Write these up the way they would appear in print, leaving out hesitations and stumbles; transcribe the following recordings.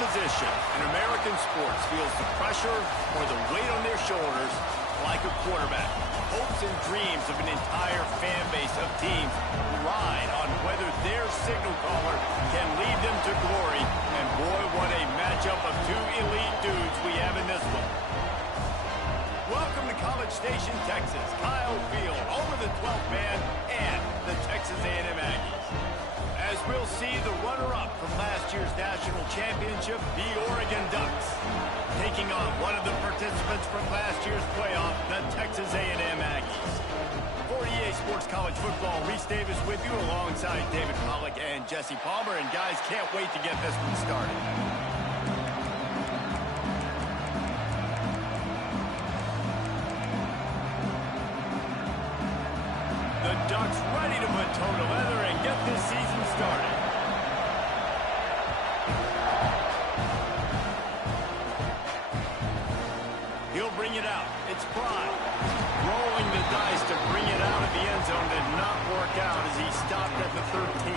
position in American sports feels the pressure or the weight on their shoulders like a quarterback. Hopes and dreams of an entire fan base of teams ride on whether their signal caller can lead them to glory. And boy, what a matchup of two elite dudes we have in this one. Welcome to College Station, Texas. Kyle Field, over the 12th man, and the Texas A&M Aggies. As we'll see, the runner-up from last year's national championship, the Oregon Ducks, taking on one of the participants from last year's playoff, the Texas A&M Aggies. For EA Sports College Football, Reese Davis with you alongside David Pollack and Jesse Palmer. And guys, can't wait to get this one started. The Ducks ready to put toe to leather and get this season started. He'll bring it out. It's Pride. Rolling the dice to bring it out of the end zone did not work out as he stopped at the 13.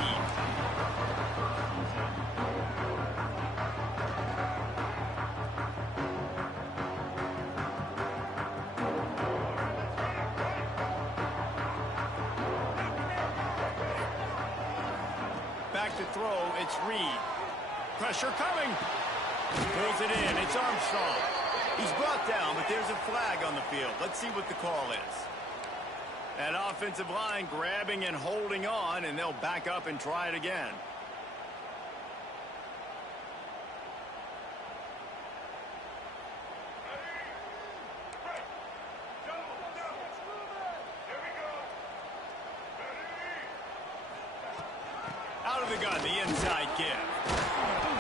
Back to throw, it's Reed. Pressure coming. Pulls it in, it's Armstrong. He's brought down, but there's a flag on the field. Let's see what the call is. That offensive line grabbing and holding on, and they'll back up and try it again. Out of the gun, the inside give.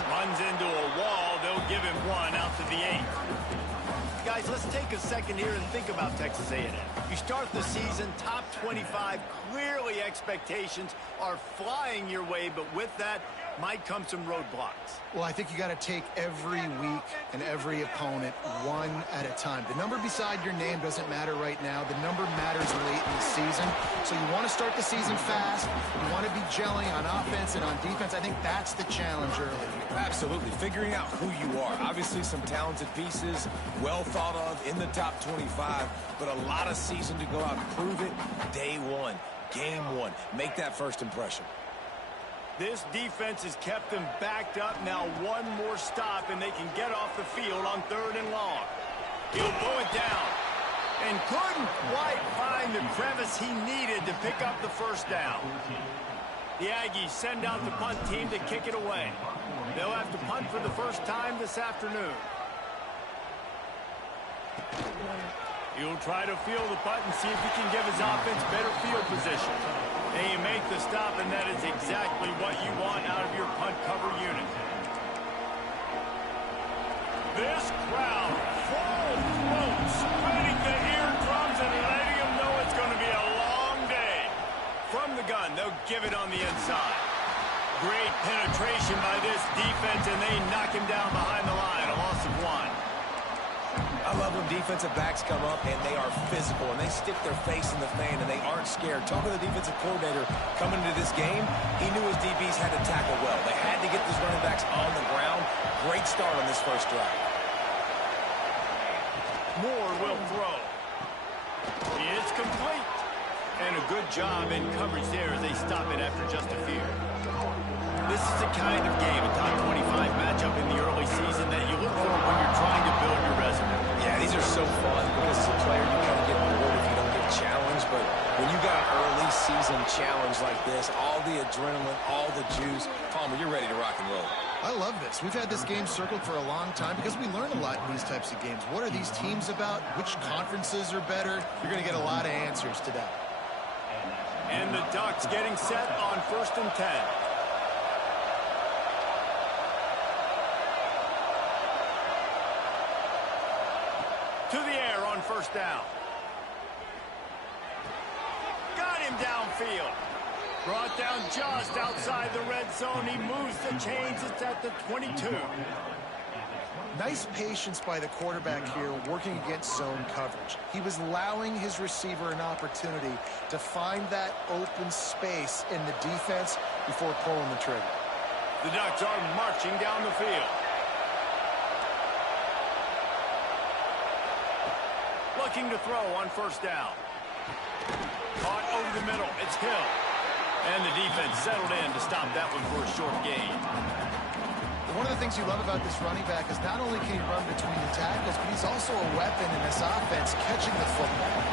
Runs into a wall. They'll give him one out to the 8. Guys, let's take a second here and think about Texas A&M. You start the season top 25. Clearly expectations are flying your way, but with that might come some roadblocks. Well, I think you got to take every week and every opponent one at a time. The number beside your name doesn't matter right now. The number matters late in the season. So you want to start the season fast. You want to be gelling on offense and on defense. I think that's the challenge early. Absolutely. Figuring out who you are. Obviously some talented pieces, well thought of in the top 25, but a lot of season to go out and prove it. Day one, game one. Make that first impression. This defense has kept them backed up. Now one more stop, and they can get off the field on 3rd and long. He'll blow it down. And couldn't quite find the crevice he needed to pick up the first down. The Aggies send out the punt team to kick it away. They'll have to punt for the first time this afternoon. He'll try to field the punt and see if he can give his offense better field position. They make the stop, and that is exactly what you want out of your punt cover unit. This crowd, full throat, spreading the eardrums and letting them know it's going to be a long day. From the gun, they'll give it on the inside. Great penetration by this defense, and they knock him down behind the line, a loss of 1. I love when defensive backs come up and they are physical and they stick their face in the fan and they aren't scared. Talking to the defensive coordinator coming into this game, he knew his DBs had to tackle well. They had to get these running backs on the ground. Great start on this first drive. Moore will throw. It's complete. And a good job in coverage there as they stop it after just a few. This is the kind of game, a top 25 matchup in the early season that you look for when you're trying to build your resume. Yeah, these are so fun because as a player you kind of get bored if you don't get challenged. But when you got an early season challenge like this, all the adrenaline, all the juice, Palmer, you're ready to rock and roll. I love this. We've had this game circled for a long time because we learn a lot in these types of games. What are these teams about? Which conferences are better? You're going to get a lot of answers today. And the Ducks getting set on 1st and 10. To the air on 1st down. Got him downfield. Brought down just outside the red zone. He moves the chains. It's at the 22. Nice patience by the quarterback here working against zone coverage. He was allowing his receiver an opportunity to find that open space in the defense before pulling the trigger. The Ducks are marching down the field. looking to throw on first down. Caught over the middle. It's Hill. And the defense settled in to stop that one for a short gain. One of the things you love about this running back is not only can he run between the tackles, but he's also a weapon in this offense, catching the football.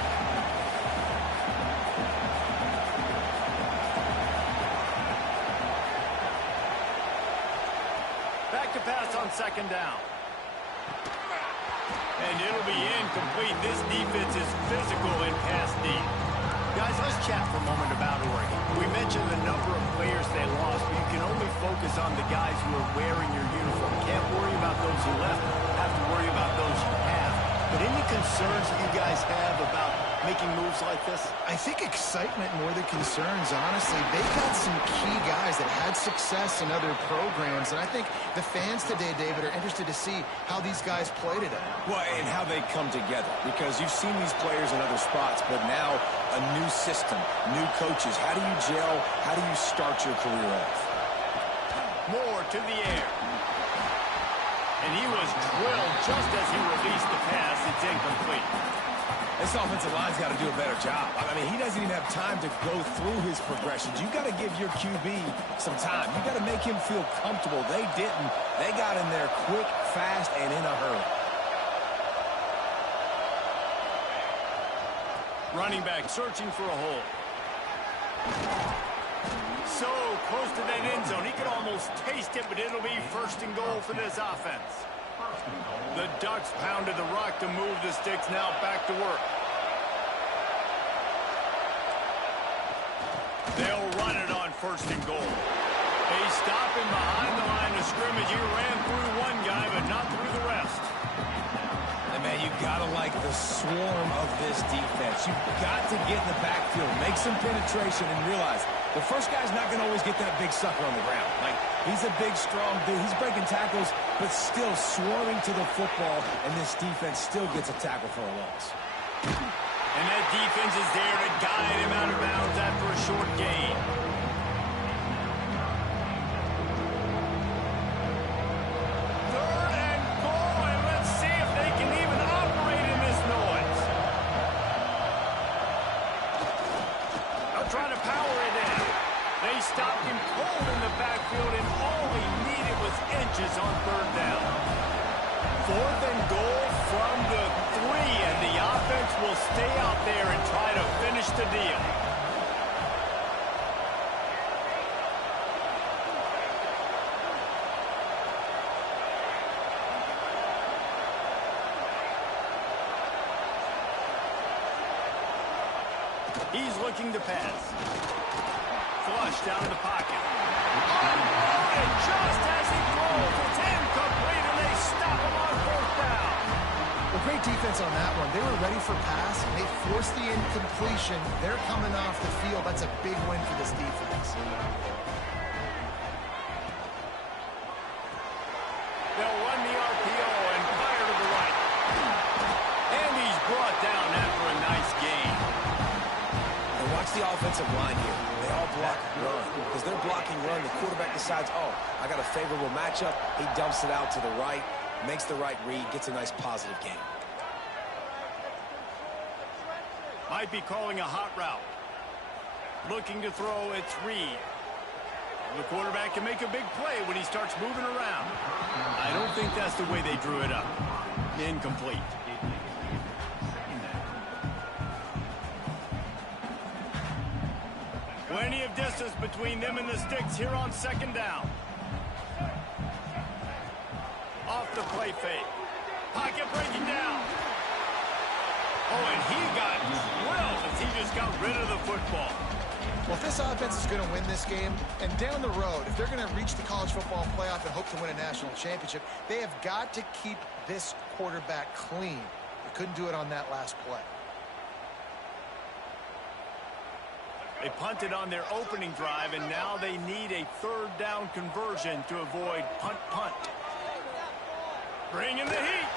Back to pass on second down. And it'll be incomplete. This defense is physical in pass deep. Guys, let's chat for a moment about Oregon. We mentioned the number of players they lost, but you can only focus on the guys who are wearing your uniform. Can't worry about those who left. Have to worry about those you have. But any concerns that you guys have about making moves like this? I think excitement more than concerns, honestly. They got some key guys that had success in other programs, and I think the fans today, David, are interested to see how these guys play today. Well, and how they come together, because you've seen these players in other spots, but now a new system, new coaches. How do you gel? How do you start your career off? More to the air. And he was drilled just as he released the pass. It's incomplete. This offensive line's got to do a better job. I mean, he doesn't even have time to go through his progressions. You got to give your QB some time. You got to make him feel comfortable. They didn't. They got in there quick, fast, and in a hurry. Running back searching for a hole. So close to that end zone. He could almost taste it, but it'll be first and goal for this offense. The Ducks pounded the rock to move the sticks. Now back to work. They'll run it on first and goal. They stop him behind the line of scrimmage. He ran through one guy, but not through the rest. And, man, you got to like the swarm of this defense. You've got to get in the backfield, make some penetration, and realize the first guy's not going to always get that big sucker on the ground. Like, he's a big, strong dude. He's breaking tackles, but still swarming to the football, and this defense still gets a tackle for a loss. And that defense is there to guide him out of bounds after a short gain. Third and goal, and let's see if they can even operate in this noise. They'll try to power it in. They stopped him cold in the backfield, and all he needed was inches on third down. Fourth and goal from the 3, and the offense will stay out there and try to finish the deal. He's looking to pass. Flush down in the pocket. And just as he throws, it's incomplete, and they stop him on fourth down. Well, great defense on that one. They were ready for pass, and they forced the incompletion. They're coming off the field. That's a big win for this defense. They'll run the RPO and fire to the right. And he's brought down after a nice gain. And watch the offensive line here. They all block run. Because they're blocking run, the quarterback decides, oh, I got a favorable matchup. He dumps it out to the right, makes the right read, gets a nice positive gain. Might be calling a hot route. Looking to throw, it's Reed. The quarterback can make a big play when he starts moving around. I don't think that's the way they drew it up. Incomplete. Plenty of distance between them and the sticks here on second down. Off the play fake. Pocket breaking down. Oh, and he got drilled as he just got rid of the football. Well, if this offense is going to win this game, and down the road, if they're going to reach the college football playoff and hope to win a national championship, they have got to keep this quarterback clean. They couldn't do it on that last play. They punted on their opening drive, and now they need a third down conversion to avoid punt. Bringing the heat.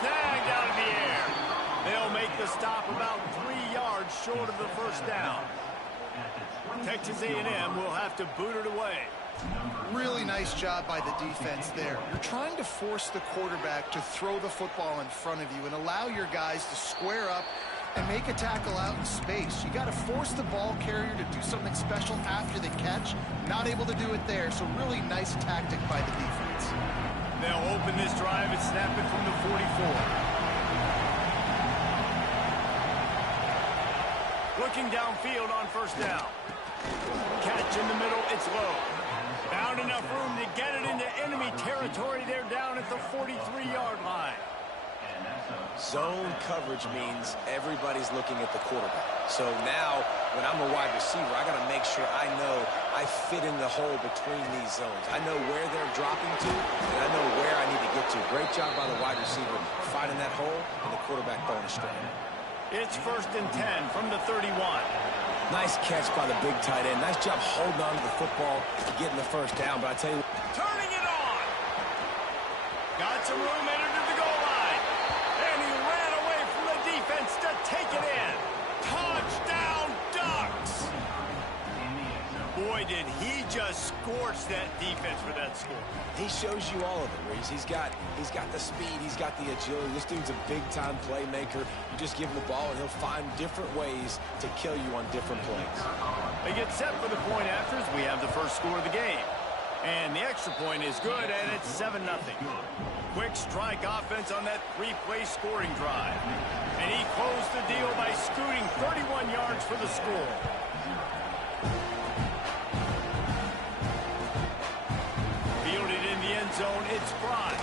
Snagged out of the air. They'll make the stop about 3 yards short of the first down. Texas A&M will have to boot it away. Really nice job by the defense there. You're trying to force the quarterback to throw the football in front of you and allow your guys to square up and make a tackle out in space. You got to force the ball carrier to do something special after the catch. Not able to do it there, so really nice tactic by the defense. They'll open this drive and snap it from the 44. Looking downfield on first down. Catch in the middle, it's low. Found enough room to get it into enemy territory. They're down at the 43-yard line. Zone coverage means everybody's looking at the quarterback. So now, when I'm a wide receiver, I got to make sure I know I fit in the hole between these zones. I know where they're dropping to, and I know where I need to get to. Great job by the wide receiver finding that hole, and the quarterback throwing a straight. It's 1st and 10 from the 31. Nice catch by the big tight end. Nice job holding on to the football to getting the first down. But I tell you, turning it on. Got some room, entered to the goal line. And he ran away from the defense to take it in. Touchdown, Ducks. Boy, did he just scorch that defense for that score. he shows you all of it, Reese. He's got the speed, he's got the agility. This dude's a big-time playmaker. You just give him the ball, and he'll find different ways to kill you on different plays. They get set for the point after as we have the first score of the game. And the extra point is good, and it's 7-0. Quick strike offense on that three-play scoring drive. And he closed the deal by scooting 31 yards for the score. Fielded in the end zone, it's Fry.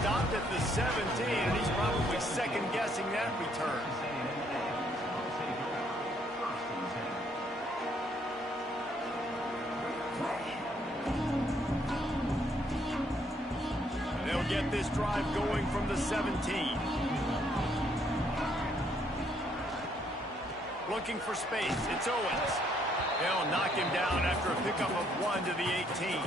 Stopped at the 17, and he's probably second-guessing that return. They'll get this drive going from the 17. Looking for space, it's Owens. They'll knock him down after a pickup of 1 to the 18.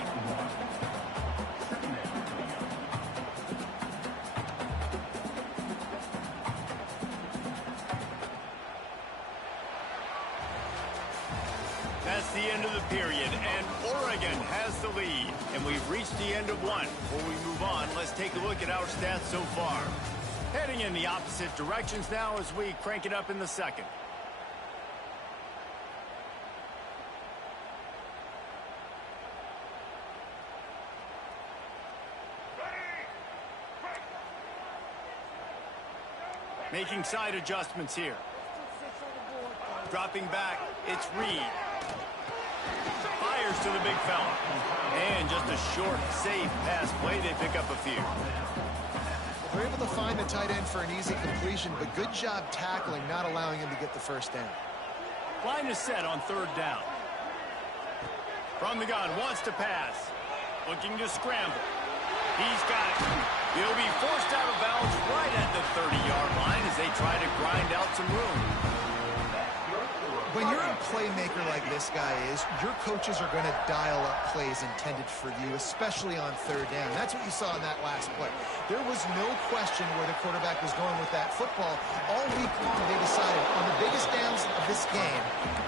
That's the end of the period, and Oregon has the lead. And we've reached the end of one. Before we move on, let's take a look at our stats so far. Heading in the opposite directions now as we crank it up in the second. Making side adjustments here. Dropping back, it's Reed. Fires to the big fella. And just a short, safe pass play. They pick up a few. They're able to find the tight end for an easy completion, but good job tackling, not allowing him to get the first down. Line is set on third down. From the gun, wants to pass. Looking to scramble. He's got it. He'll be forced out of bounds right at the 30-yard line as they try to grind out some room. When you're a playmaker like this guy is, your coaches are going to dial up plays intended for you, especially on third down. That's what you saw in that last play. There was no question where the quarterback was going with that football. All week long, they decided on the biggest downs of this game,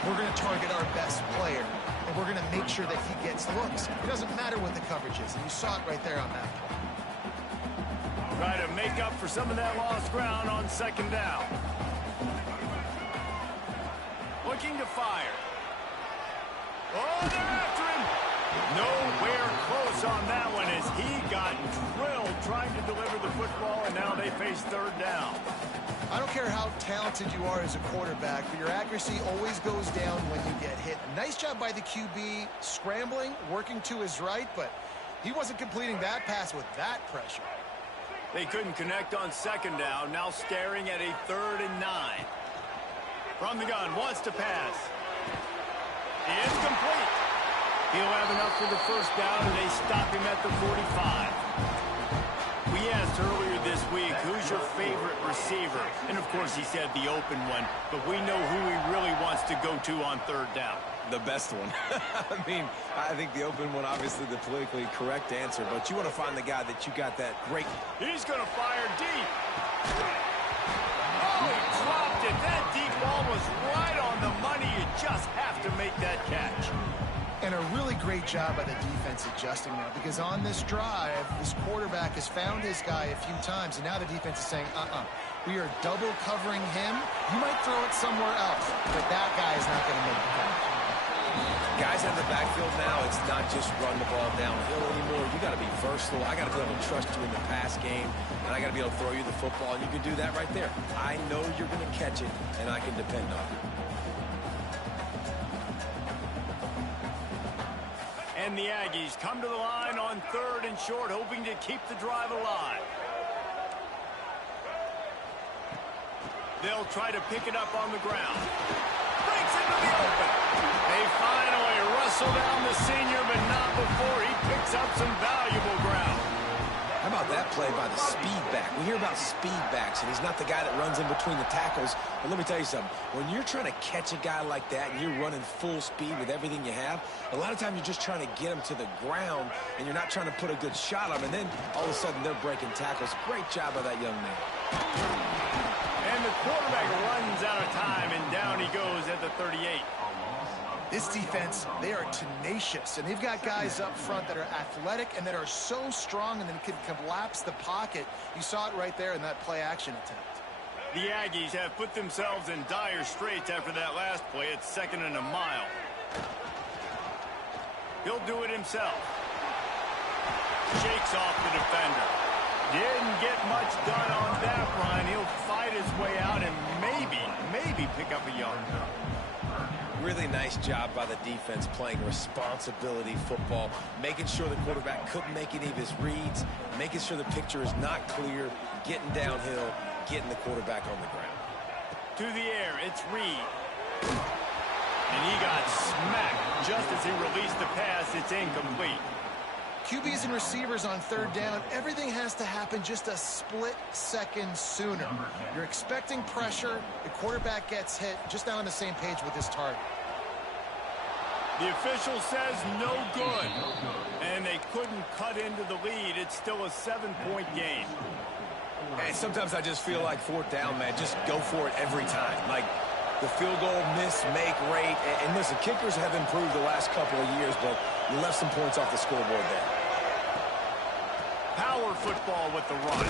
we're going to target our best player, and we're going to make sure that he gets looks. It doesn't matter what the coverage is, and you saw it right there on that play. Try to make up for some of that lost ground on second down. Looking to fire. Oh, they're after him. Nowhere close on that one as he got drilled trying to deliver the football, and now they face third down. I don't care how talented you are as a quarterback, but your accuracy always goes down when you get hit. Nice job by the QB scrambling, working to his right, but he wasn't completing that pass with that pressure. They couldn't connect on second down, now staring at a 3rd and 9. From the gun, wants to pass. It's complete. He'll have enough for the first down, and they stop him at the 45. We asked earlier this week, who's your favorite receiver? And, of course, he said the open one, but we know who he really wants to go to on third down. The best one. I mean, I think the open one, obviously the politically correct answer, but you want to find the guy that you got that great. He's going to fire deep. Oh, he dropped it. That deep ball was right on the money. You just have to make that catch. And a really great job by the defense adjusting now, because on this drive, this quarterback has found his guy a few times, and now the defense is saying, we are double covering him. You might throw it somewhere else, but that guy is not going to make the catch. Guys out of the backfield now, it's not just run the ball downhill anymore. You got to be versatile. I got to be able to trust you in the pass game, and I got to be able to throw you the football, and you can do that right there. I know you're going to catch it, and I can depend on it. And the Aggies come to the line on 3rd and short, hoping to keep the drive alive. They'll try to pick it up on the ground. Breaks into the open. They finally wrestle down the senior, but not before he picks up some valuable ground. How about that play by the speed back? We hear about speed backs, and he's not the guy that runs in between the tackles. But let me tell you something. When you're trying to catch a guy like that and you're running full speed with everything you have, a lot of times you're just trying to get him to the ground, and you're not trying to put a good shot on him. And then all of a sudden they're breaking tackles. Great job by that young man. And the quarterback runs out of time, and down he goes at the 38. This defense, they are tenacious, and they've got guys up front that are athletic and that are so strong and then can collapse the pocket. You saw it right there in that play-action attempt. The Aggies have put themselves in dire straits after that last play. It's 2nd and a mile. He'll do it himself. Shakes off the defender. Didn't get much done on that run. He'll fight his way out and maybe pick up a yard. Really nice job by the defense playing responsibility football, making sure the quarterback couldn't make any of his reads, making sure the picture is not clear, getting downhill, getting the quarterback on the ground. To the air, it's Reed. And he got smacked just as he released the pass. It's incomplete. QBs and receivers on 3rd down, everything has to happen just a split second sooner. You're expecting pressure, the quarterback gets hit, just not on the same page with his target. The official says no good, and they couldn't cut into the lead. It's still a 7-point game. And sometimes I just feel like 4th down, man, just go for it every time. Like the field goal miss-make rate, and listen, kickers have improved the last couple of years, but you left some points off the scoreboard there. Power football with the run.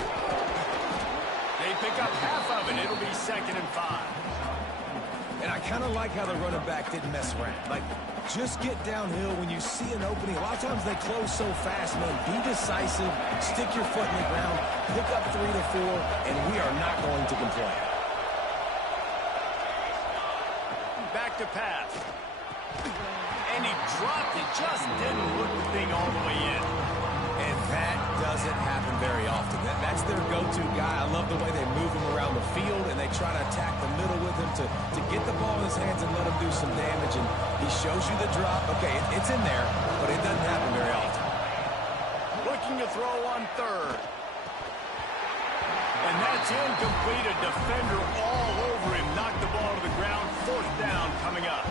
They pick up half of it. It'll be 2nd and 5. And I kind of like how the running back didn't mess around. Like, just get downhill when you see an opening. A lot of times they close so fast, man. Be decisive, stick your foot in the ground, pick up 3 to 4, and we are not going to complain. Back to pass. And he dropped it. Just didn't look the thing all the way in. And that doesn't happen very often. That's their go-to guy. I love the way they move him around the field, and they try to attack the middle with him to get the ball in his hands and let him do some damage. And he shows you the drop. Okay, it's in there, but it doesn't happen very often. Looking to throw on 3rd. And that's incomplete. A defender all over him. Knocked the ball to the ground. 4th down coming up.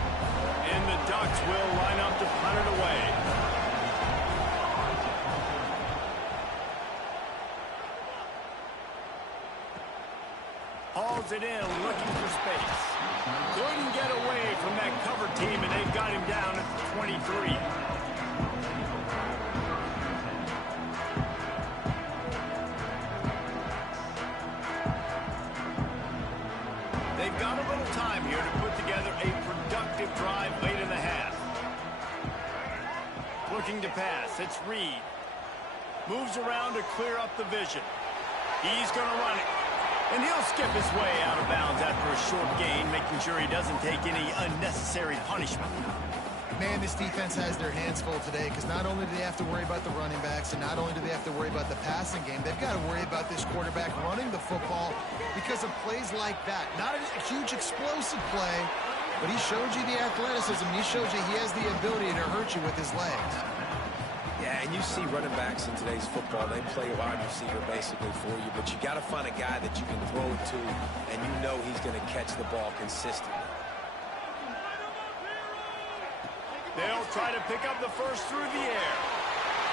And the Ducks will line up to punt it away. Hauls it in, looking for space. Couldn't get away from that cover team, and they've got him down at the 23. They've got a little time here to put together a productive drive late in the half. Looking to pass, it's Reed. Moves around to clear up the vision. He's going to run it. And he'll skip his way out of bounds after a short gain, making sure he doesn't take any unnecessary punishment. Man, this defense has their hands full today, because not only do they have to worry about the running backs, and not only do they have to worry about the passing game, they've got to worry about this quarterback running the football because of plays like that. Not a huge explosive play, but he showed you the athleticism. He showed you he has the ability to hurt you with his legs. Yeah, and you see running backs in today's football, they play a wide receiver basically for you, but you got to find a guy that you can throw it to, and you know he's going to catch the ball consistently. They'll try to pick up the first through the air.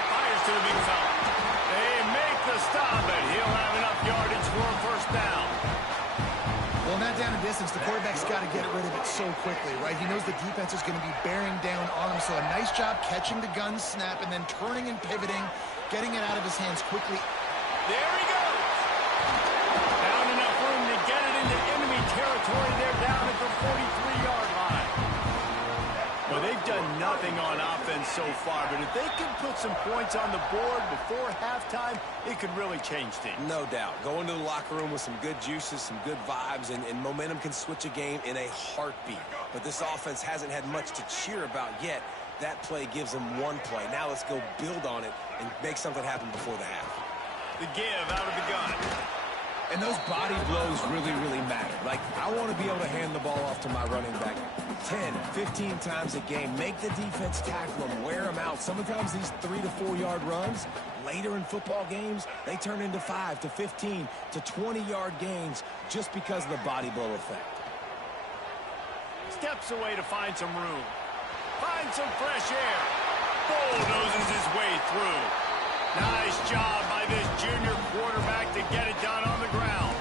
Fires to the big fella. They make the stop, and he'll have enough yardage for a 1st down. Well, Well, in that down and distance, the quarterback's got to get rid of it so quickly, right? He knows the defense is going to be bearing down on him, so a nice job catching the gun snap and then turning and pivoting, getting it out of his hands quickly. There he goes. Found enough room to get it into enemy territory. They're down at the 43-yard line. Well, they've done nothing on offense so far, but if they can put some points on the board before halftime, it could really change things. No doubt. Go into the locker room with some good juices, some good vibes, and momentum can switch a game in a heartbeat. But this offense hasn't had much to cheer about yet. That play gives them one play. Now let's go build on it and make something happen before the half. The give out of the gun. And those body blows really, really matter. Like, I want to be able to hand the ball off to my running back 10, 15 times a game. Make the defense tackle them, wear them out. Sometimes these 3 to 4 yard runs, later in football games, they turn into 5 to 15 to 20-yard gains just because of the body blow effect. Steps away to find some room. Find some fresh air. Bulldozes his way through. Nice job by this junior quarterback to get it done on the ground.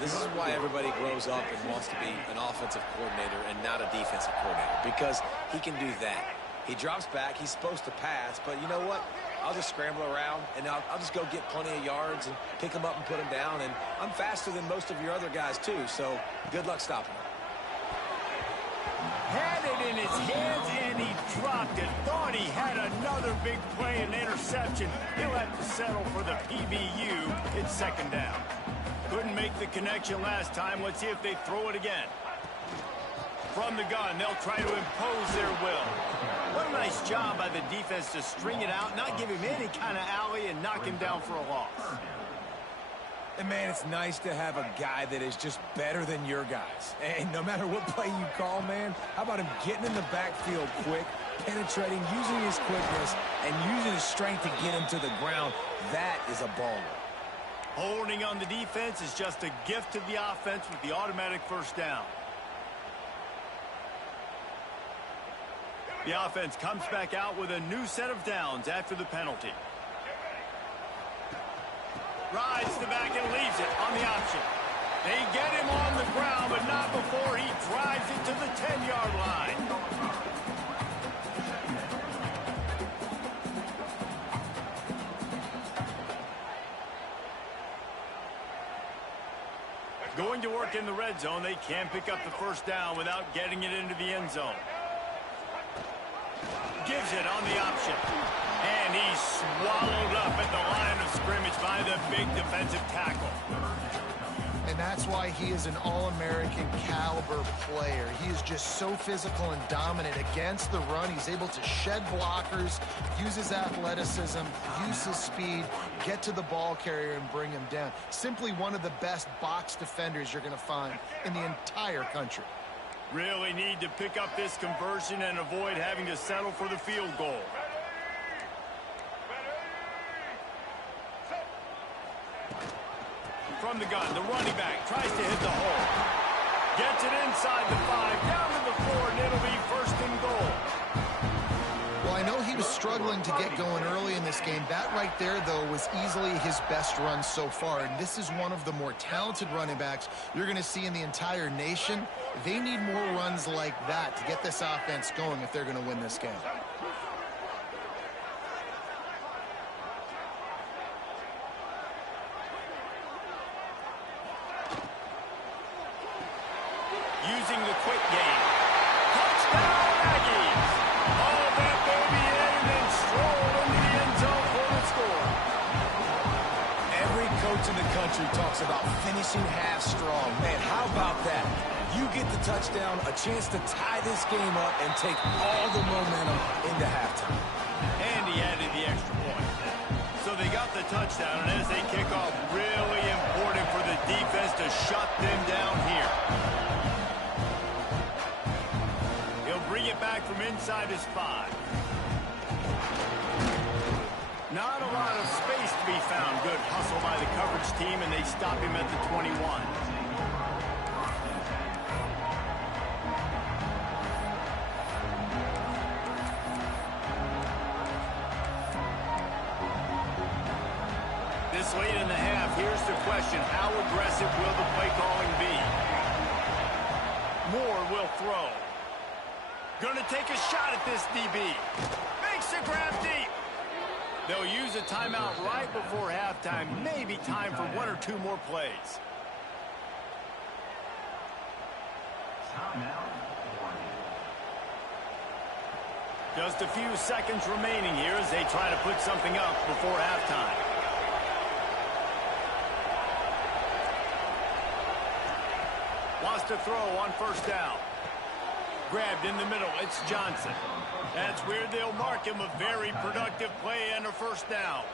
This is why everybody grows up and wants to be an offensive coordinator and not a defensive coordinator, because he can do that. He drops back. He's supposed to pass, but you know what? I'll just scramble around, and I'll just go get plenty of yards and pick them up and put them down, and I'm faster than most of your other guys, too, so good luck stopping him. Had it in his hands, and he dropped it. Thought he had another big play and interception. He'll have to settle for the PBU. It's second down. Couldn't make the connection last time. Let's see if they throw it again. From the gun, they'll try to impose their will. What a nice job by the defense to string it out, not give him any kind of alley, and knock him down for a loss. And, man, it's nice to have a guy that is just better than your guys. And no matter what play you call, man, how about him getting in the backfield quick, penetrating, using his quickness, and using his strength to get him to the ground? That is a baller. Holding on the defense is just a gift to the offense with the automatic first down. The offense comes back out with a new set of downs after the penalty. Rides the back and leaves it on the option. They get him on the ground, but not before he drives it to the 10-yard line. Going to work in the red zone, they can't pick up the first down without getting it into the end zone. Gives it on the option. And he's swallowed up at the line of scrimmage by the big defensive tackle. And that's why he is an All-American caliber player. He is just so physical and dominant against the run. He's able to shed blockers, use his athleticism, use his speed, get to the ball carrier and bring him down. Simply one of the best box defenders you're going to find in the entire country. Really need to pick up this conversion and avoid having to settle for the field goal. From the gun, the running back tries to hit the hole. Gets it inside the 5, down to the 4, and it'll be first and goal. Well, I know he was struggling to get going early in this game. That right there, though, was easily his best run so far. And this is one of the more talented running backs you're going to see in the entire nation. They need more runs like that to get this offense going if they're going to win this game. Using the quick game. Touchdown, Aggies! All that baby in and then stroll into the end zone for the score. Every coach in the country talks about finishing half strong. Man, how about that? You get the touchdown, a chance to tie this game up and take all the momentum into halftime. And he added the extra point. So they got the touchdown, and as they kick off, really important for the defense to shut them down here. Bring it back from inside his 5. Not a lot of space to be found. Good hustle by the coverage team, and they stop him at the 21. This late in the half, here's the question. How aggressive will the play calling be? Moore will throw. Gonna take a shot at this DB. Makes the grab deep. They'll use a timeout right before halftime. Maybe time for one or two more plays. Just a few seconds remaining here as they try to put something up before halftime. Wants to throw on first down. Grabbed in the middle. It's Johnson. That's where they'll mark him. A very productive play and a first down.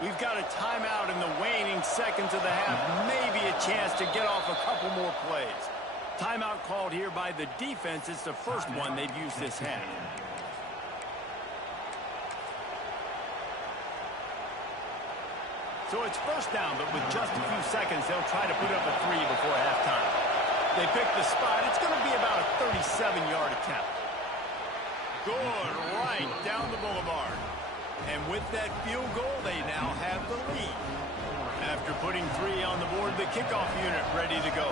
We've got a timeout in the waning seconds of the half. Maybe a chance to get off a couple more plays. Timeout called here by the defense. It's the first one they've used this half. So it's first down, but with just a few seconds, they'll try to put up a 3 before halftime. They pick the spot. It's going to be about a 37-yard attempt. Good, right down the boulevard. And with that field goal, they now have the lead. After putting 3 on the board, the kickoff unit ready to go.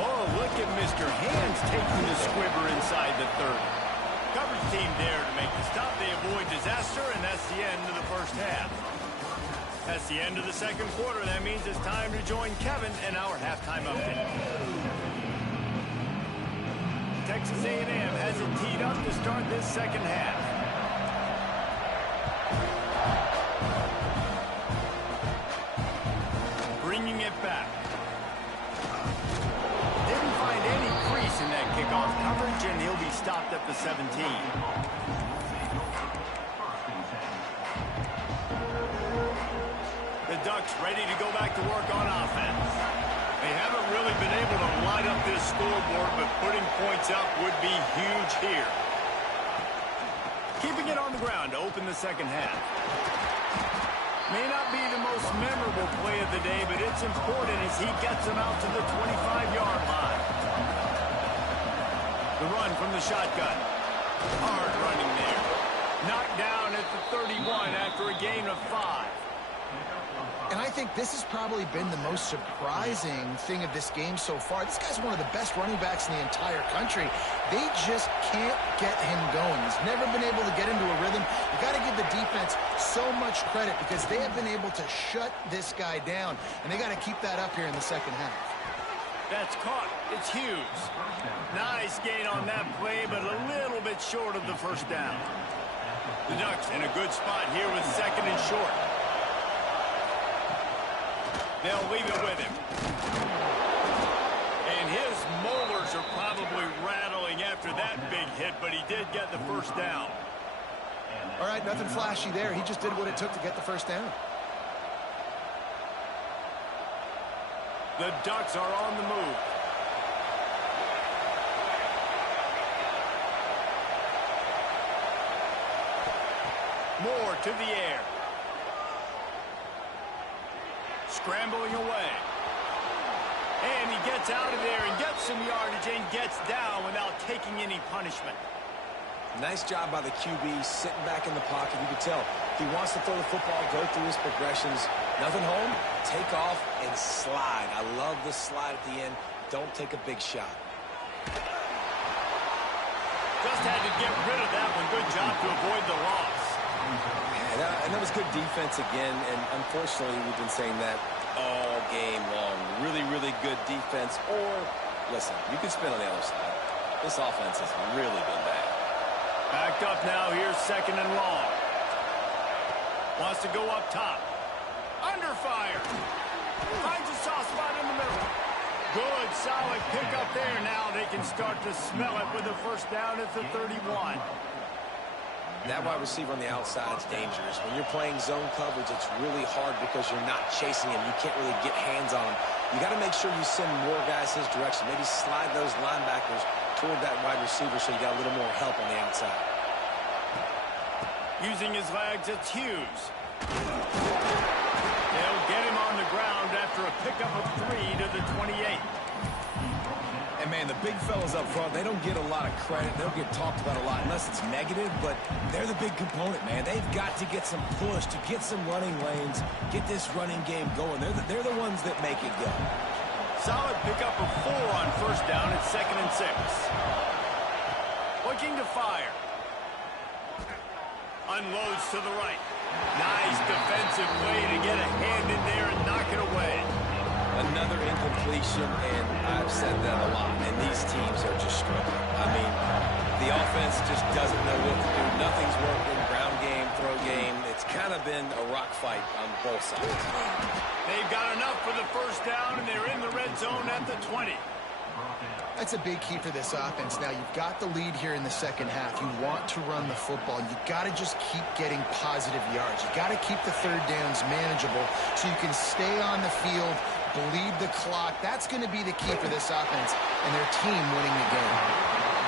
Oh, look at Mr. Hands taking the squibber inside the 30. Coverage team there to make the stop. They avoid disaster, and that's the end of the first half. That's the end of the second quarter. That means it's time to join Kevin in our halftime update. Texas A&M has it teed up to start this second half. Bringing it back. Didn't find any crease in that kickoff coverage, and he'll be stopped at the 17. The Ducks ready to go back to work on offense. They haven't really been able to light up this scoreboard, but putting points up would be huge here. Keeping it on the ground to open the second half. May not be the most memorable play of the day, but it's important as he gets them out to the 25-yard line. The run from the shotgun. Hard running there. Knocked down at the 31 after a gain of 5. And I think this has probably been the most surprising thing of this game so far. This guy's one of the best running backs in the entire country. They just can't get him going. He's never been able to get into a rhythm. You got to give the defense so much credit because they have been able to shut this guy down, and they got to keep that up here in the second half. That's caught. It's Hughes. Nice gain on that play, but a little bit short of the first down. The Ducks in a good spot here with second and short. They'll leave it with him. And his molars are probably rattling after that big hit, but he did get the first down. All right, nothing flashy there. He just did what it took to get the first down. The Ducks are on the move. Moore to the air. Scrambling away. And he gets out of there and gets some yardage and gets down without taking any punishment. Nice job by the QB sitting back in the pocket. You can tell he wants to throw the football, go through his progressions. Nothing home, take off and slide. I love the slide at the end. Don't take a big shot. Just had to get rid of that one. Good job to avoid the loss. And that was good defense again, and unfortunately we've been saying that all game long. Really, really good defense. Or, listen, you can spin on the other side. This offense has really been bad. Backed up now, here's second and long. Wants to go up top. Under fire. Finds a soft spot in the middle. Good, solid pickup there. Now they can start to smell it with a first down at the 31. That wide receiver on the outside is dangerous. When you're playing zone coverage, it's really hard because you're not chasing him. You can't really get hands on him. You got to make sure you send more guys his direction. Maybe slide those linebackers toward that wide receiver so you got a little more help on the outside. Using his legs, it's Hughes. They'll get him on the ground after a pickup of 3 to the 28. And Man, the big fellas up front, they don't get a lot of credit. They'll get talked about a lot unless it's negative, but they're the big component, man. They've got to get some push, to get some running lanes, get this running game going. They're the ones that make it go. Solid pickup of 4 on first down at 2nd and 6. Looking to fire. Unloads to the right. Nice defensive play to get a hand in there and knock it away. Another incompletion, and I've said that a lot, and these teams are just struggling. I mean, the offense just doesn't know what to do. Nothing's working. Ground game, throw game. It's kind of been a rock fight on both sides. They've got enough for the first down, and they're in the red zone at the 20. That's a big key for this offense. Now, you've got the lead here in the second half. You want to run the football. You got to just keep getting positive yards. You got to keep the third downs manageable so you can stay on the field, bleed the clock. That's going to be the key for this offense and their team winning the game.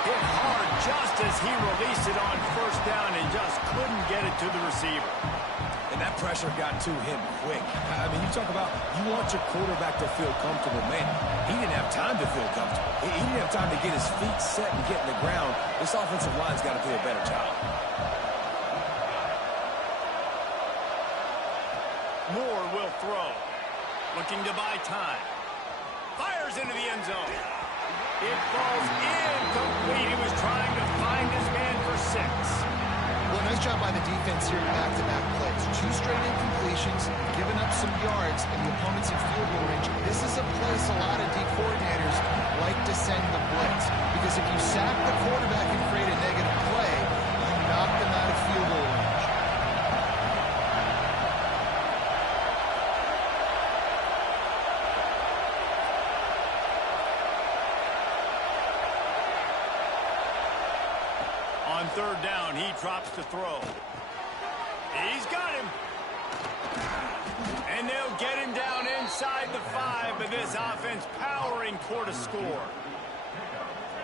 Hit hard just as he released it on first down and just couldn't get it to the receiver. And that pressure got to him quick. I mean, you talk about you want your quarterback to feel comfortable. Man, he didn't have time to feel comfortable. He didn't have time to get his feet set and get in the ground. This offensive line's got to do a better job. Moore will throw. Looking to buy time. Fires into the end zone. It falls incomplete. He was trying to find his man for 6. Well, nice job by the defense here in back-to-back plays. 2 straight incompletions, giving up some yards, and the opponent's in field goal range. This is a place a lot of D coordinators like to send the blitz, because if you sack the quarterback and create a negative play, you knock them out of field goal range. On third down, he drops to throw. He's got him. And they'll get him down inside the 5, but this offense powering toward a score.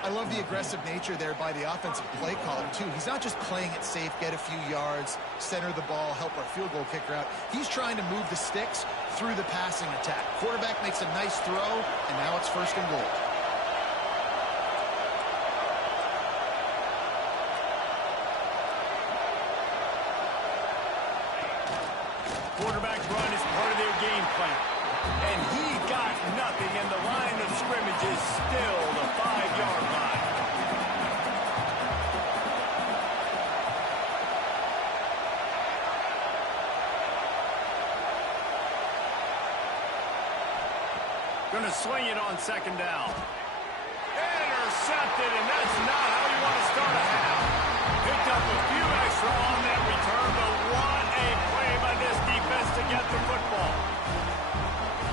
I love the aggressive nature there by the offensive play caller, too. He's not just playing it safe, get a few yards, center the ball, help our field goal kicker out. He's trying to move the sticks through the passing attack. Quarterback makes a nice throw, and now it's 1st and goal. Quarterback run is part of their game plan. And he got nothing, and the line of scrimmage is still the 5-yard line. Gonna swing it on 2nd down. Intercepted, and that's not how you want to start a half. Picked up a few extra on that return, but what a play by this defense to get the football.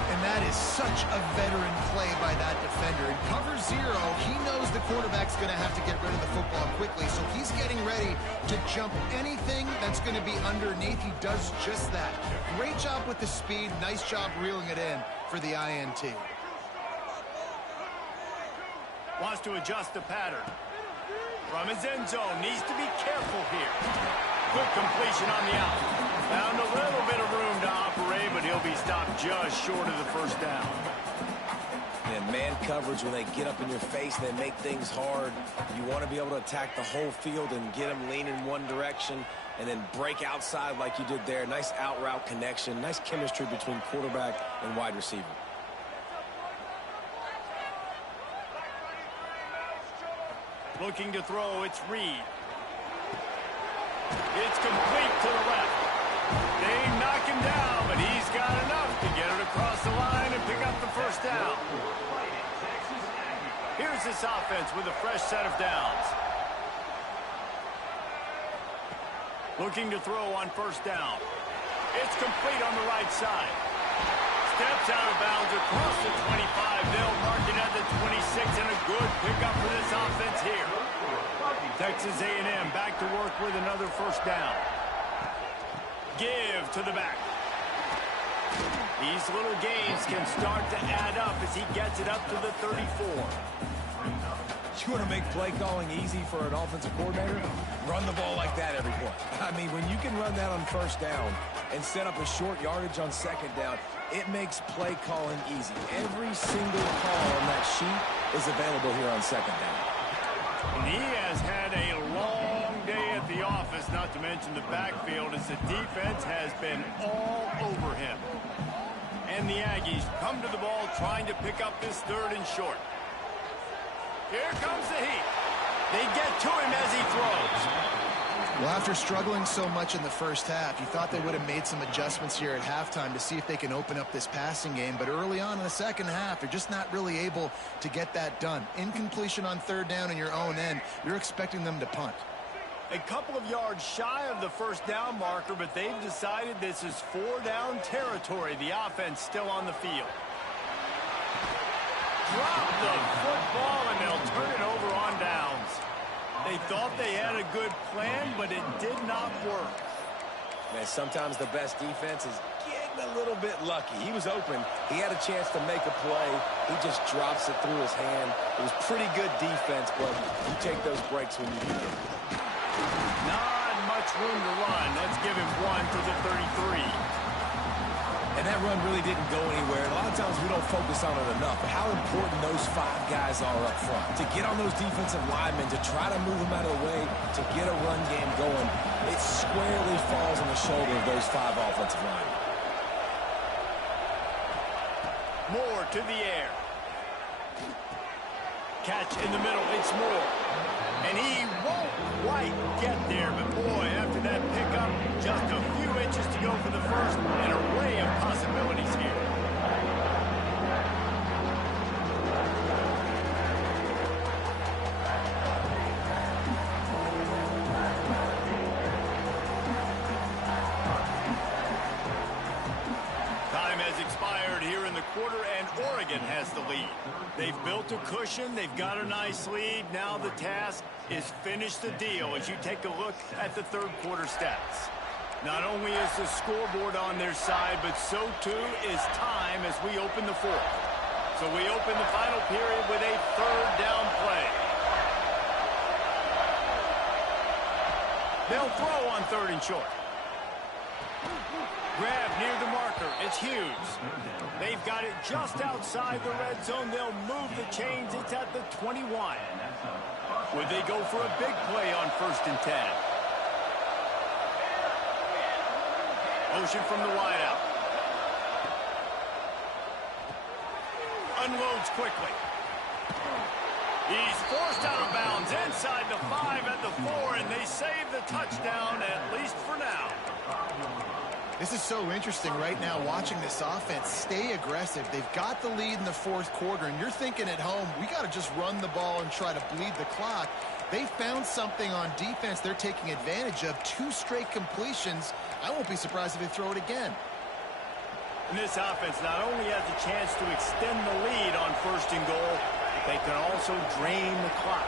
And that is such a veteran play by that defender. In cover 0, he knows the quarterback's going to have to get rid of the football quickly, so he's getting ready to jump anything that's going to be underneath. He does just that. Great job with the speed. Nice job reeling it in for the INT. Wants to adjust the pattern. From his end zone, needs to be careful here. Good completion on the out. Found a little bit of room to operate, but he'll be stopped just short of the first down. And man coverage, when they get up in your face, they make things hard. You want to be able to attack the whole field and get them lean in one direction and then break outside like you did there. Nice out route connection, nice chemistry between quarterback and wide receiver. Looking to throw, it's Reed. It's complete to the left. They knock him down, but he's got enough to get it across the line and pick up the first down. Here's this offense with a fresh set of downs. Looking to throw on first down. It's complete on the right side. Steps out of bounds across the 25. They'll mark it at the 26, and a good pickup for this offense here. Texas A&M back to work with another first down. Give to the back. These little gains can start to add up as he gets it up to the 34. You want to make play calling easy for an offensive coordinator? Run the ball like that every play. I mean, when you can run that on first down and set up a short yardage on second down, it makes play calling easy. Every single call on that sheet is available here on second down. And he has had a long day at the office, not to mention the backfield, as the defense has been all over him. And the Aggies come to the ball trying to pick up this 3rd and short. Here comes the heat. They get to him as he throws. Well, after struggling so much in the first half, you thought they would have made some adjustments here at halftime to see if they can open up this passing game. But early on in the second half, they're just not really able to get that done. Incompletion on 3rd down in your own end, you're expecting them to punt. A couple of yards shy of the first down marker, but they've decided this is 4-down territory. The offense still on the field. Drop the football, and they'll turn it over on downs. They thought they had a good plan, but it did not work. Man, sometimes the best defense is getting a little bit lucky. He was open. He had a chance to make a play. He just drops it through his hand. It was pretty good defense, but you take those breaks when you need them. Not much room to run. Let's give him 1 to the 33. And that run really didn't go anywhere. A lot of times we don't focus on it enough, but how important those 5 guys are up front. To get on those defensive linemen, to try to move them out of the way, to get a run game going, it squarely falls on the shoulder of those 5 offensive linemen. Moore to the air. Catch in the middle. It's Moore. And he won't quite get there, but boy, after that pickup, just a few inches to go for the first. An array of possibilities here. Time has expired here in the quarter, and Oregon has the lead. They've built a cushion. They've got a nice lead. Now the task is finish the deal as you take a look at the 3rd quarter stats. Not only is the scoreboard on their side, but so too is time as we open the 4th. So we open the final period with a 3rd down play. They'll throw on 3rd and short. Grab near the marker. It's Hughes. They've got it just outside the red zone. They'll move the chains. It's at the 21. Would they go for a big play on 1st and 10? Motion from the wideout. Unloads quickly. He's forced out of bounds inside the 5 at the 4, and they save the touchdown, at least for now. This is so interesting right now, watching this offense stay aggressive. They've got the lead in the 4th quarter, and you're thinking at home, we got to just run the ball and try to bleed the clock. They found something on defense they're taking advantage of. 2 straight completions. I won't be surprised if they throw it again. And this offense not only has a chance to extend the lead on 1st and goal, but they can also drain the clock.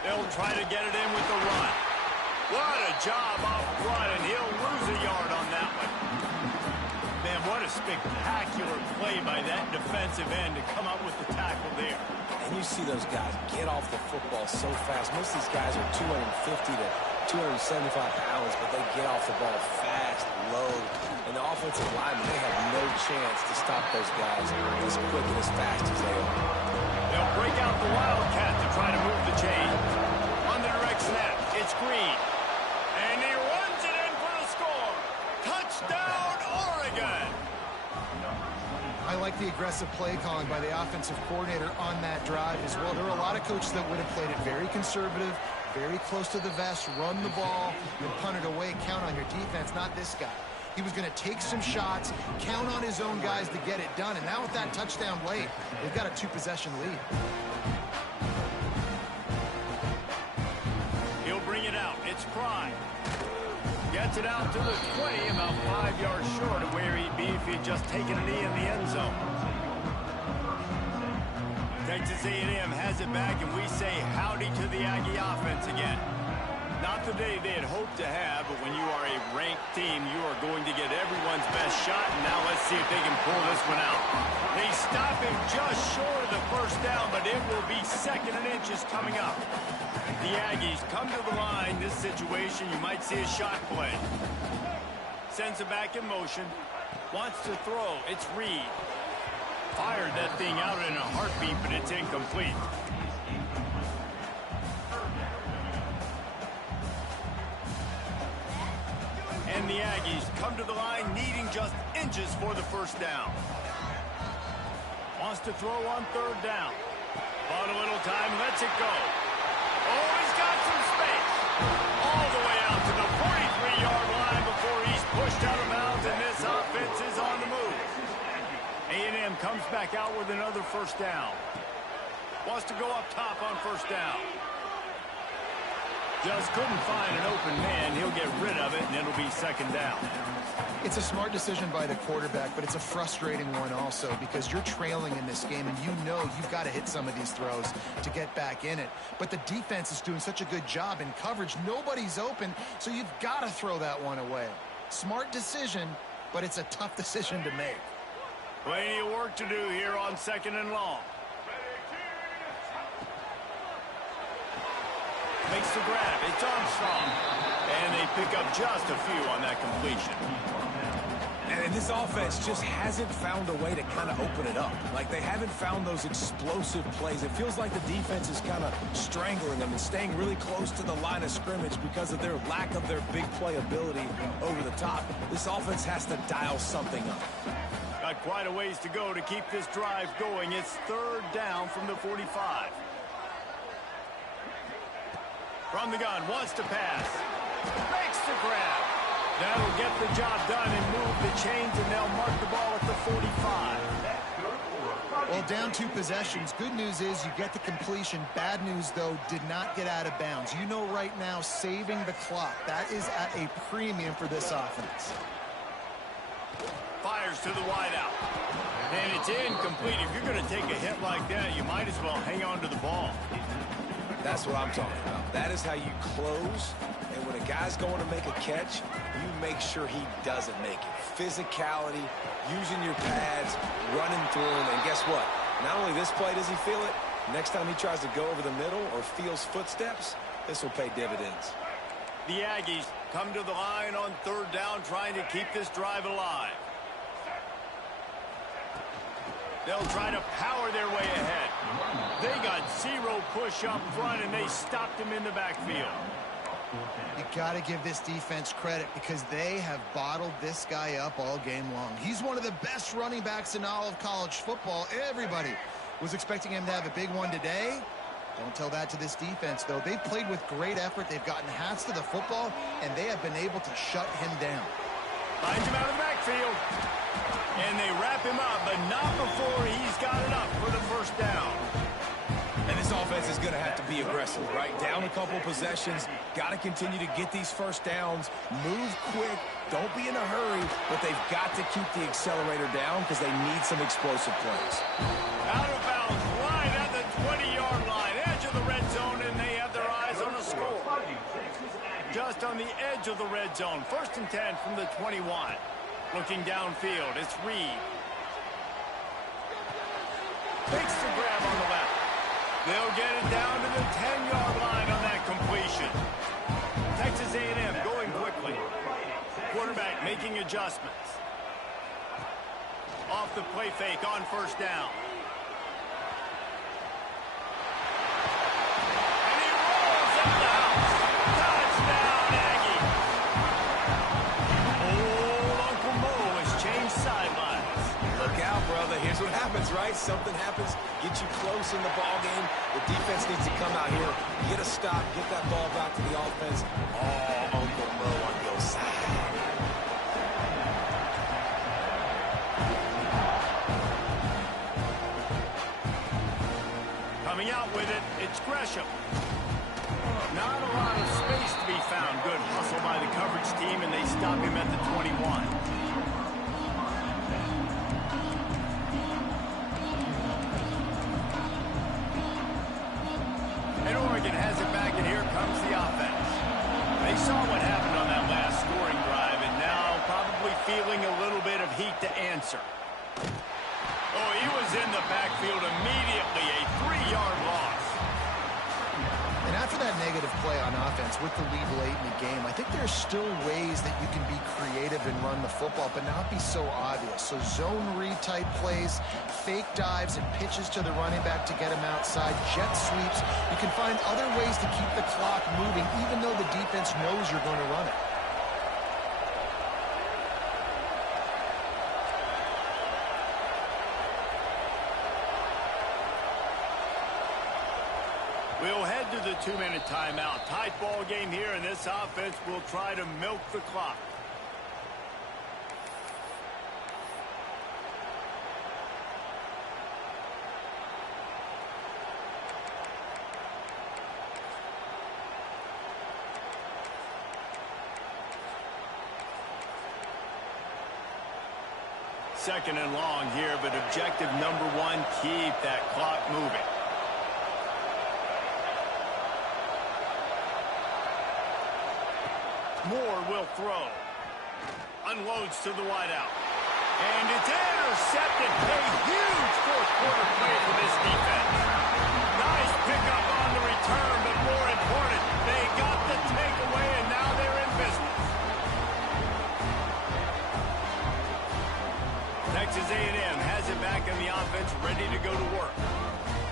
They'll try to get it in with the run. What a job up front, and he'll lose a yard on that one. Man, what a spectacular play by that defensive end to come up with the tackle there. And you see those guys get off the football so fast. Most of these guys are 250 to 275 pounds, but they get off the ball fast, low. And the offensive linemen, they have no chance to stop those guys as quick and as fast as they are. They'll break out the Wildcat to try to move the chain. On the direct snap, it's Green. And he runs it in for the score. Touchdown, Oregon! I like the aggressive play calling by the offensive coordinator on that drive as well. There are a lot of coaches that would have played it very conservative, very close to the vest, run the ball, and punt it away, count on your defense, not this guy. He was going to take some shots, count on his own guys to get it done, and now with that touchdown late, they've got a 2-possession lead. He'll bring it out. It's Prime. Gets it out to the 20, about 5 yards short of where he'd be if he'd just taken a knee in the end zone. Texas A&M has it back, and we say howdy to the Aggie offense again. Not Not the day they had hoped to have, but when you are a ranked team, you are going to get everyone's best shot. And now let's see if they can pull this one out. They stop him just short of the first down, but it will be 2nd and inches coming up. The Aggies come to the line. This situation, you might see a shot play. Sends it back in motion. Wants to throw. It's Reed. Fired that thing out in a heartbeat, but it's incomplete. And the Aggies come to the line needing just inches for the first down. Wants to throw on 3rd down. Bought a little time, lets it go. Oh, he's got some space. All the way out to the 43-yard line before he's pushed out of bounds, and this offense is on the move. A&M comes back out with another first down. Wants to go up top on 1st down. Just couldn't find an open man. He'll get rid of it, and it'll be 2nd down. It's a smart decision by the quarterback, but it's a frustrating one also because you're trailing in this game, and you know you've got to hit some of these throws to get back in it. But the defense is doing such a good job in coverage. Nobody's open, so you've got to throw that one away. Smart decision, but it's a tough decision to make. Plenty of work to do here on 2nd and long. Makes the grab. It's Armstrong. And they pick up just a few on that completion. And this offense just hasn't found a way to kind of open it up. Like, they haven't found those explosive plays. It feels like the defense is kind of strangling them and staying really close to the line of scrimmage because of their lack of their big play ability over the top. This offense has to dial something up. Got quite a ways to go to keep this drive going. It's 3rd down from the 45. From the gun, wants to pass. Makes the grab. That'll get the job done and move the chains, and they'll mark the ball at the 45. Well, down 2 possessions. Good news is you get the completion. Bad news, though, did not get out of bounds. You know right now, saving the clock. That is at a premium for this offense. Fires to the wideout. And it's incomplete. If you're going to take a hit like that, you might as well hang on to the ball. That's what I'm talking about. That is how you close. And when a guy's going to make a catch, you make sure he doesn't make it. Physicality, using your pads, running through him. And guess what? Not only this play does he feel it, next time he tries to go over the middle or feels footsteps, this will pay dividends. The Aggies come to the line on 3rd down, trying to keep this drive alive. They'll try to power their way ahead. They got 0 push up front, and they stopped him in the backfield. You got to give this defense credit because they have bottled this guy up all game long. He's one of the best running backs in all of college football. Everybody was expecting him to have a big one today. Don't tell that to this defense, though. They've played with great effort. They've gotten hats to the football, and they have been able to shut him down. Finds him out of the backfield. And they wrap him up, but not before he's got it up for the 1st down. And this offense is going to have to be aggressive, right? Down a couple possessions. Got to continue to get these 1st downs. Move quick. Don't be in a hurry, but they've got to keep the accelerator down because they need some explosive plays. Out of bounds, right at the 20-yard line, edge of the red zone, and they have their eyes on a score. Just on the edge of the red zone. 1st and 10 from the 21. Looking downfield, it's Reed. Makes the grab on the left. They'll get it down to the 10-yard line on that completion. Texas A&M going quickly. Quarterback making adjustments. Off the play fake on 1st down. And he rolls into the house. Touchdown, Aggie. Old Uncle Mo has changed sidelines. Look out, brother. Here's what happens, right? Something happens, get you close in the ball game. The defense needs to come out here, get a stop, get that ball back to the offense. Oh, Uncle Mo on your side. Coming out with it, it's Gresham. Not a lot of space to be found. Good hustle by the coverage team, and they stop him at the 21. And Oregon has it back, and here comes the offense. They saw what happened on that last scoring drive, and now probably feeling a little bit of heat to answer. Oh, he was in the backfield immediately, a 3-yard loss. And after that negative play on offense with the lead late in the game, I think there's still ways that you can be creative and run the football, but not be so obvious. So zone read type plays, fake dives and pitches to the running back to get him outside, jet sweeps. You can find other ways to keep the clock moving, even though the defense knows you're going to run it. We'll head to the 2-minute timeout. Tight ball game here, and this offense will try to milk the clock. Second and long here, but objective number one, keep that clock moving. Moore will throw. Unloads to the wideout. And it's intercepted. A huge fourth-quarter play for this defense. Nice pickup on the return, but more important, they got the takeaway, and now they're in business. Texas A&M has it back in the offense, ready to go to work.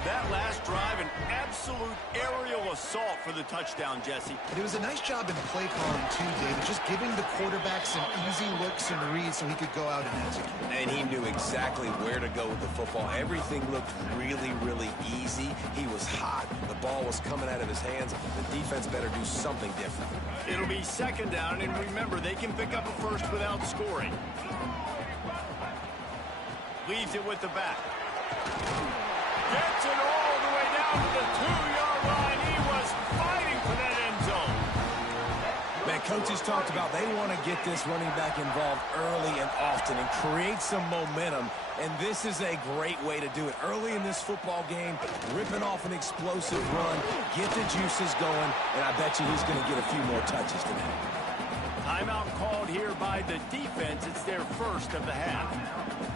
That last drive, an absolute aerial assault for the touchdown, Jesse. It was a nice job in play calling, too, David, just giving the quarterback some easy looks and reads so he could go out and execute. And he knew exactly where to go with the football. Everything looked really, really easy. He was hot. The ball was coming out of his hands. The defense better do something different. It'll be second down, and remember, they can pick up a first without scoring. Leaves it with the back. Gets it all the way down to the 2-yard line. He was fighting for that end zone. Man, coaches talked about they want to get this running back involved early and often and create some momentum, and this is a great way to do it. Early in this football game, ripping off an explosive run, get the juices going, and I bet you he's going to get a few more touches today. Timeout called here by the defense. It's their first of the half.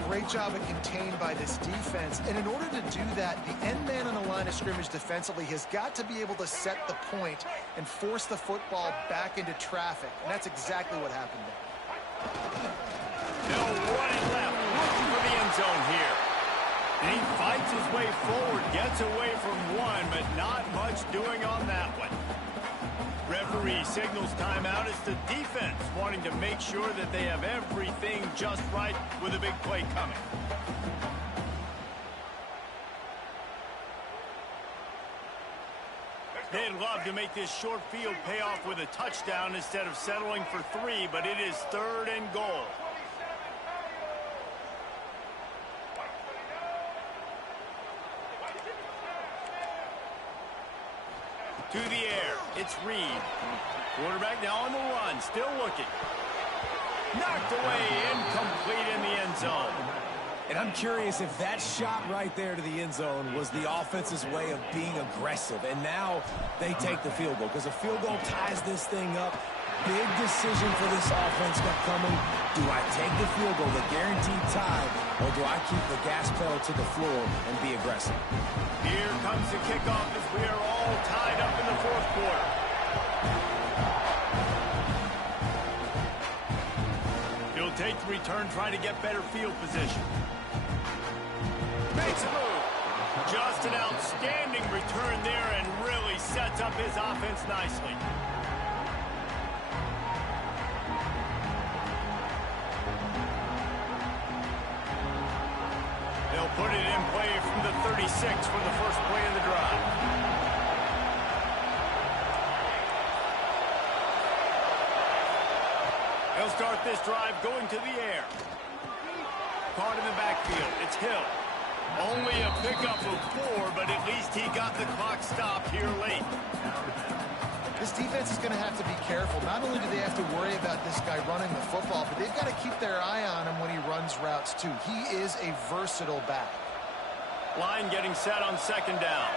Great job of contained by this defense. And in order to do that, the end man on the line of scrimmage defensively has got to be able to set the point and force the football back into traffic. And that's exactly what happened there. They'll run it left, looking for the end zone here. And he fights his way forward, gets away from one, but not much doing on that one. Referee signals timeout. It's the defense wanting to make sure that they have everything just right with a big play coming. They'd love to make this short field pay off with a touchdown instead of settling for 3, but it is 3rd and goal. To the air, it's Reed. Quarterback now on the run, still looking. Knocked away, incomplete in the end zone. And I'm curious if that shot right there to the end zone was the offense's way of being aggressive. And now they take the field goal because a field goal ties this thing up. Big decision for this offense got coming. Do I take the field goal, the guaranteed tie, or do I keep the gas pedal to the floor and be aggressive? Here comes the kickoff as we are all tied up in the 4th quarter. He'll take the return, trying to get better field position. Makes a move. Just an outstanding return there and really sets up his offense nicely. They'll put it in play from the 36 for the first play of the drive. They'll start this drive going to the air. Caught in the backfield. It's Hill. Only a pickup of 4, but at least he got the clock stopped here late. This defense is going to have to be careful. Not only do they have to worry about this guy running the football, but they've got to keep their eye on him when he runs routes, too. He is a versatile back. Line getting set on second down.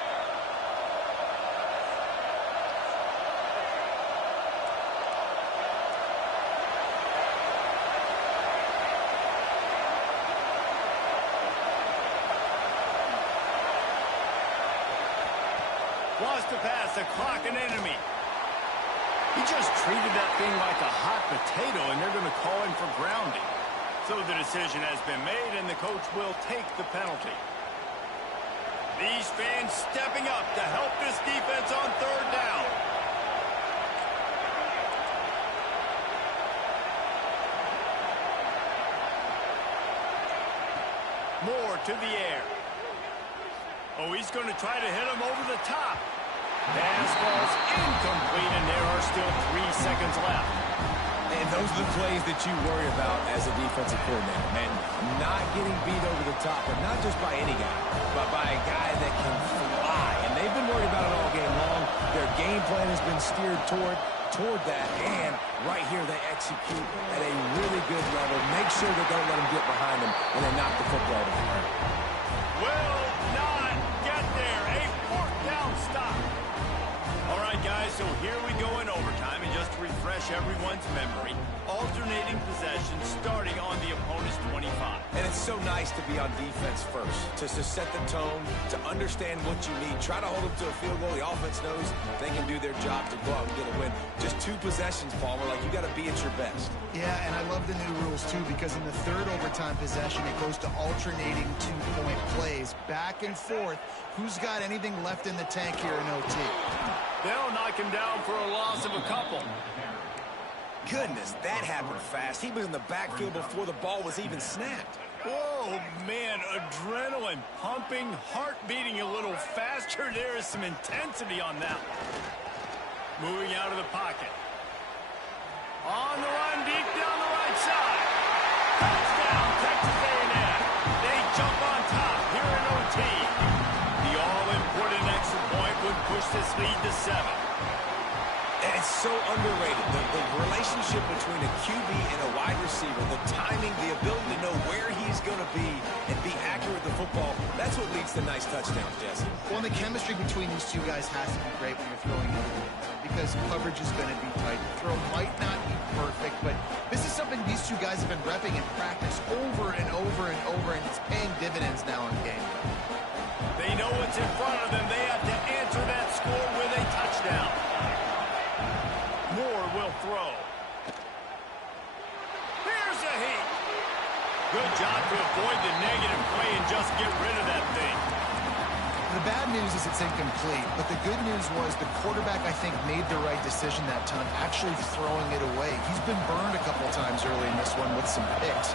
Lost the pass, the clock an enemy. He just treated that thing like a hot potato, and they're going to call him for grounding. So the decision has been made, and the coach will take the penalty. These fans stepping up to help this defense on third down. Moore to the air. Oh, he's going to try to hit him over the top. Pass falls incomplete, and there are still 3 seconds left. And those are the plays that you worry about as a defensive coordinator, man. Not getting beat over the top, but not just by any guy, but by a guy that can fly. And they've been worried about it all game long. Their game plan has been steered toward that, and right here they execute at a really good level. Make sure they don't let them get behind them when they knock the football to the ground. Will not get there. A fourth down stop. All right, guys, so here we go in overtime, and just to refresh everyone's memory, alternating possession starting on the opponent's 25. And it's so nice to be on defense first, just to set the tone, to understand what you need, try to hold them to a field goal. The offense knows they can do their job to go out and get a win. Just 2 possessions, Palmer, like you got to be at your best. Yeah, and I love the new rules, too, because in the third overtime possession, it goes to alternating 2-point plays, back and forth. Who's got anything left in the tank here in OT? They'll knock him down for a loss of a couple. Goodness, that happened fast. He was in the backfield before the ball was even snapped. Oh, man, adrenaline pumping, heart beating a little faster. There is some intensity on that one. Moving out of the pocket. On the run, deep down the right side. Touchdown, Texas A&M. They jump on top here in OT. The all-important extra point would push this lead to 7. It's so underrated. The relationship between a QB and a wide receiver, the timing, the ability to know where he's going to be and be accurate with the football, that's what leads to nice touchdowns, Jesse. Well, the chemistry between these two guys has to be great when you're throwing it, because coverage is going to be tight. The throw might not be perfect, but this is something these two guys have been repping in practice over and over and over, and it's paying dividends now in game. They know what's in front of them. They have to answer that score with a touchdown. Moore will throw. Here's a heat. Good job to avoid the negative play and just get rid of that thing. The bad news is it's incomplete, but the good news was the quarterback, I think, made the right decision that time, actually throwing it away. He's been burned a couple times early in this one with some picks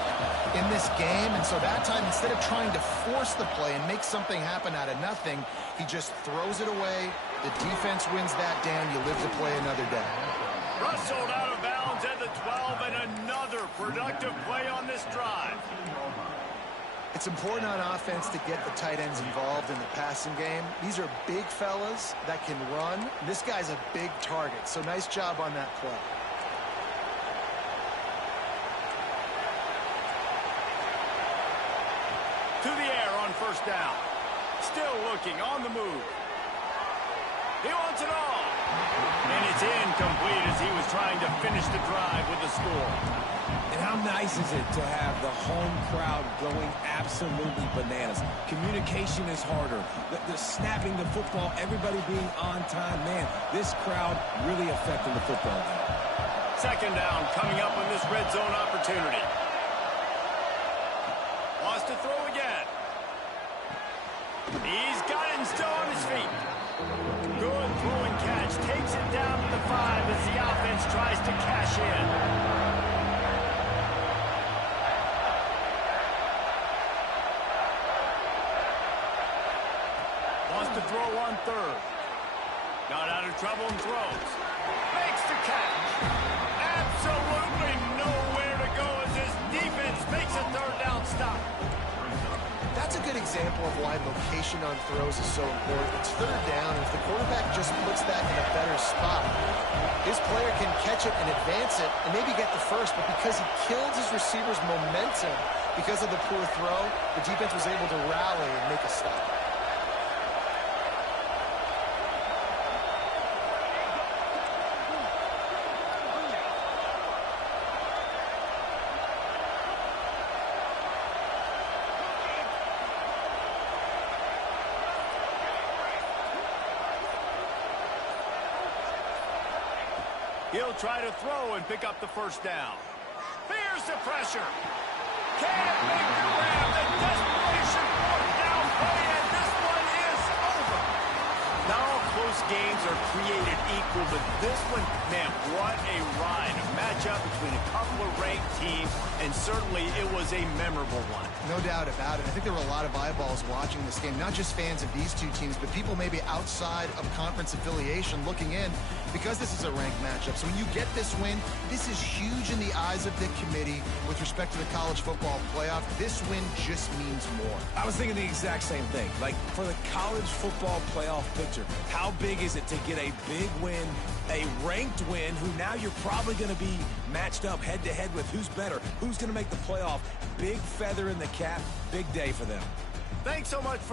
in this game, and so that time, instead of trying to force the play and make something happen out of nothing, he just throws it away. The defense wins that down. You live to play another day. Rustled out of bounds at the 12, and another productive play on this drive. It's important on offense to get the tight ends involved in the passing game. These are big fellas that can run. This guy's a big target, so nice job on that play. To the air on first down. Still looking on the move. He wants it all. And it's incomplete as he was trying to finish the drive with a score. And how nice is it to have the home crowd going absolutely bananas? Communication is harder. The snapping the football, everybody being on time. Man, this crowd really affecting the football game. Second down coming up on this red zone opportunity. Wants to throw again. He's got it and still on his feet. Good throwing catch. Takes it down to the 5 as the offense tries to cash in. Wants to throw on third. Got out of trouble and throws. Makes the catch. Absolutely nowhere to go as his defense makes a third down stop. That's a good example of why location on throws is so important. It's third down, and if the quarterback just puts that in a better spot, his player can catch it and advance it and maybe get the first, but because he killed his receiver's momentum because of the poor throw, the defense was able to rally and make a stop. He'll try to throw and pick up the first down. Fears the pressure. Can't make the grab. The desperation fourth down play, and this one is over. Not all close games are created equal, but this one, man, what a ride. A matchup between a couple of ranked teams, and certainly it was a memorable one. No doubt about it. I think there were a lot of eyeballs watching this game, not just fans of these two teams, but people maybe outside of conference affiliation looking in because this is a ranked matchup. So when you get this win, this is huge in the eyes of the committee with respect to the college football playoff. This win just means more. I was thinking the exact same thing. Like, for the college football playoff picture, how big is it to get a big win, a ranked win, who now you're probably going to be matched up head-to-head with who's better, who's going to make the playoff. Big feather in the cap, big day for them. Thanks so much for